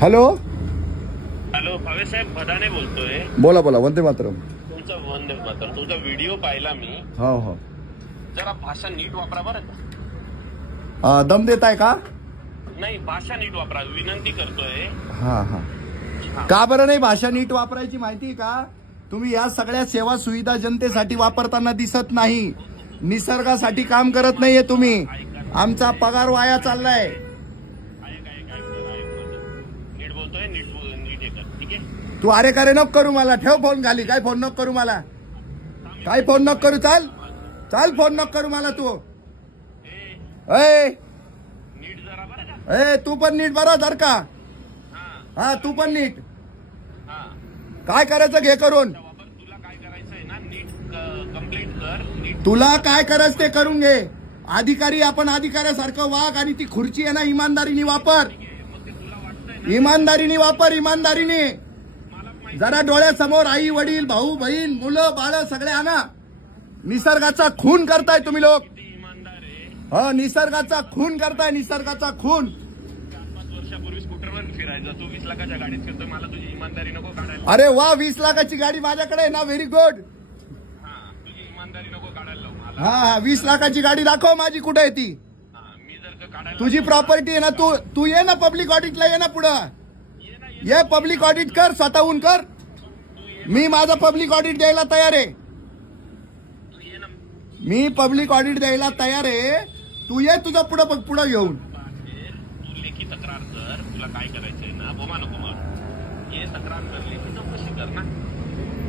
Hello hello Bhavesh साहेब भदाने बोलतोय. बोला बोला. वंदे मातरम. तुमचा व्हिडिओ पाहिला मी. हो हो. जरा भाषा नीट वापरा बरं का. दम देताय का? नाही, भाषा नीट वापरा, विनंती करतोय. हा हा. का बरं नाही भाषा नीट वापरायची माहिती का? तुम्ही या सगळ्या सेवा सुविधा जनतेसाठी वापरताना दिसत नाही. निसर्गासाठी काम करत नाहीये तुम्ही. आमचा पगार वाया चाललाय. नीट बोलतोय, नीट हे कर, ठीक आहे. तू अरे करे नको करू मला. ठेव फोन खाली. काय फोन नको करू मला. काय फोन नको करू. चाल चाल. फोन नको करू मला तू. नीट जरा बरं का. तू पण नीट बरा जर का. हा तू पण नीट. काय करायचं घे करून. तुला काय करायचंय ना, नीट कंप्लीट कर. नीट तुला काय करायचं ते करून घे. अधिकारी आपण अधिकाऱ्यासारखं वाग आणि ती खुर्ची आहे ना इमानदारीने वापर. इमानदारीने वापर. इमानदारीने. जरा डोळ्यासमोर आई वडील भाऊ बहीण मुलं बाळ सगळे आणा. निसर्गाचा खून करताय तुम्ही लोक. हो निसर्गाचा खून करताय. निसर्गाचा खून. 4-5 वर्षापूर्वी स्कूटरवर फिरायचा तू 20 लाखाच्या गाडीत फिरतोय. मला तुझी इमानदारी नको काढायला. अरे वा 20 लाखाची गाडी माझ्याकडे आहे ना. Very good. तुझी इमानदारी नको काढायला लावू मला. हा 20 लाखाची गाडी दाखव माझी. कुठे आहे ती. मी जर का काढायला तुझी प्रॉपर्टी आहे ना. तू ये ना पब्लिक ऑडिटला. ये ना पुढं. ये पब्लिक ऑडिट कर. स्वतःहून कर. मी माझं पब्लिक ऑडिट द्यायला तयार आहे. मी पब्लिक ऑडिट द्यायला तयार आहे. तू ये तुझं पुढं घेऊन. तू लेखी तक्रार कर. तुला काय करायचंय ना. बोमा नको मार. ये तक्रार कर. लेखी चौकशी कर ना.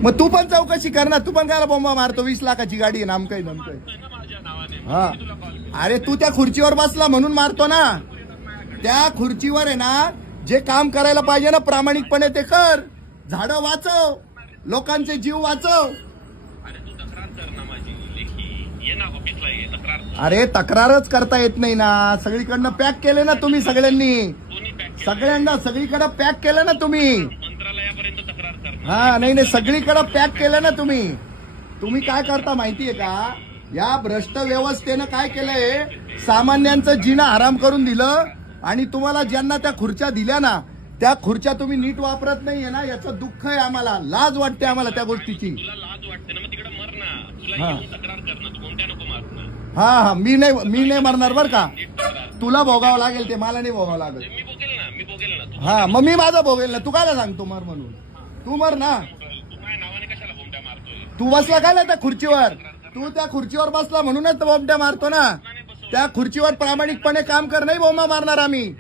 मग तू पण चौकशी कर ना. तू पण काय बोंबा मारतो. 20 लाखाची गाडी आहे नामकय नमकय. माझ्या नावाने हा तुला कॉल केला. अरे तू त्या खुर्चीवर बसला म्हणून मारतो ना. त्या खुर्चीवर आहे ना जे काम करायला पाहिजे ना प्रामाणिकपणे ते कर. झाडं वाचव. लोकांचे जीव वाचव. अरे तू तक्रार कर ना माझी लेखी. ये ना ऑफिसला ये तक्रार कर. अरे तक्रारच करता येत नाही ना. सगळीकडनं पॅक केले ना तुम्ही सगळ्यांनी. दोन्ही पॅक सगळ्यांना सगळीकडे पॅक केलं ना तुम्ही. मंत्रालयापर्यंत तक्रार कर ना. हा नाही सगळीकडे पॅक केलं ना तुम्ही. तुम्ही काय करता माहितीये का? या भ्रष्ट व्यवस्थेनं काय केलंय. सामान्यांचं जीणं आराम करून दिलं. आणि तुम्हाला ज्यांना त्या खुर्च्या दिल्या ना त्या खुर्च्या तुम्ही नीट वापरत नाहीये ना. याचं दुःख आहे आम्हाला. लाज वाटते आम्हाला त्या गोष्टीची. तुला लाज वाटते ना मग तिकडे मर ना. तुला येऊन तक्रार कर ना. तू कोणत्या नको मार ना. हा मी नाही मरणार बर का. तुला भोगावं लागेल ते. मला नाही भोगावं लागेल. मी बघेल ना. तू हा मग मी माझं भोगेल ना. तू काय सांगतो मर म्हणून. तू मर ना. माझ्या नावाने कशाला बोमट्या मारतोय. तू बसला काय ना त्या खुर्चीवर. तू त्या खुर्चीवर बसला म्हणूनच बोमट्या मारतो ना. त्या खुर्चीवर प्रामाणिकपणे काम कर. नाही बोंबा मारणार आम्ही.